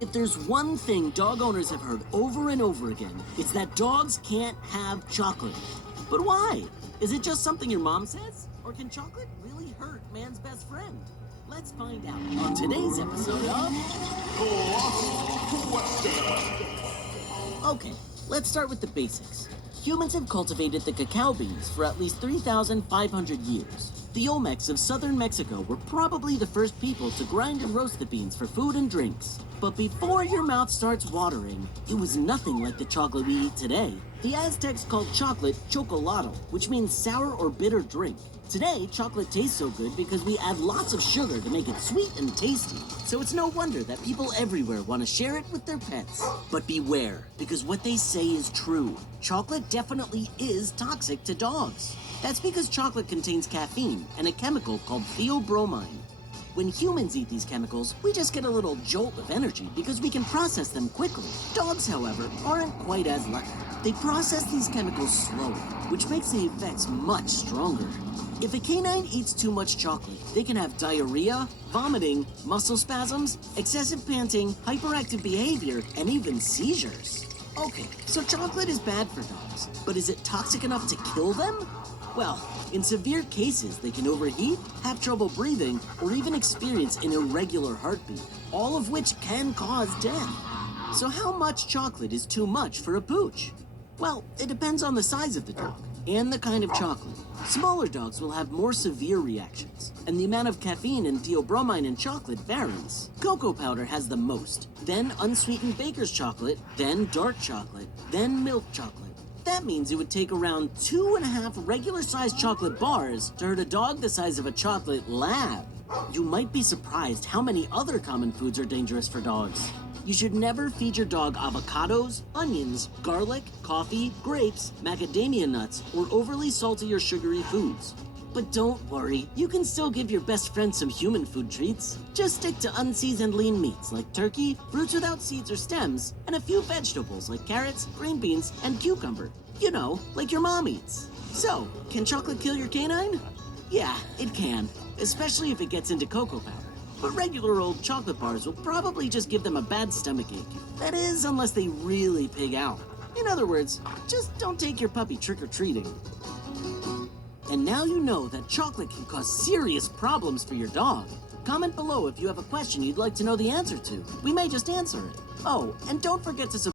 If there's one thing dog owners have heard over and over again, it's that dogs can't have chocolate. But why? Is it just something your mom says? Or can chocolate really hurt man's best friend? Let's find out on today's episode of... Okay, let's start with the basics. Humans have cultivated the cacao beans for at least 3,500 years. The Olmecs of southern Mexico were probably the first people to grind and roast the beans for food and drinks. But before your mouth starts watering, it was nothing like the chocolate we eat today. The Aztecs called chocolate chocolado, which means sour or bitter drink. Today, chocolate tastes so good because we add lots of sugar to make it sweet and tasty. So it's no wonder that people everywhere want to share it with their pets. But beware, because what they say is true. Chocolate definitely is toxic to dogs. That's because chocolate contains caffeine and a chemical called theobromine. When humans eat these chemicals, we just get a little jolt of energy because we can process them quickly. Dogs, however, aren't quite as lucky. They process these chemicals slowly, which makes the effects much stronger. If a canine eats too much chocolate, they can have diarrhea, vomiting, muscle spasms, excessive panting, hyperactive behavior, and even seizures. Okay, so chocolate is bad for dogs, but is it toxic enough to kill them? Well, in severe cases, they can overheat, have trouble breathing, or even experience an irregular heartbeat, all of which can cause death. So how much chocolate is too much for a pooch? Well, it depends on the size of the dog and the kind of chocolate. Smaller dogs will have more severe reactions, and the amount of caffeine and theobromine in chocolate varies. Cocoa powder has the most, then unsweetened baker's chocolate, then dark chocolate, then milk chocolate. That means it would take around 2.5 regular-sized chocolate bars to hurt a dog the size of a chocolate lab. You might be surprised how many other common foods are dangerous for dogs. You should never feed your dog avocados, onions, garlic, coffee, grapes, macadamia nuts, or overly salty or sugary foods. But don't worry, you can still give your best friend some human food treats. Just stick to unseasoned lean meats like turkey, fruits without seeds or stems, and a few vegetables like carrots, green beans, and cucumber. You know, like your mom eats. So, can chocolate kill your canine? Yeah, it can, especially if it gets into cocoa powder. But regular old chocolate bars will probably just give them a bad stomachache. That is, unless they really pig out. In other words, just don't take your puppy trick-or-treating. And now you know that chocolate can cause serious problems for your dog. Comment below if you have a question you'd like to know the answer to. We may just answer it. Oh, and don't forget to subscribe.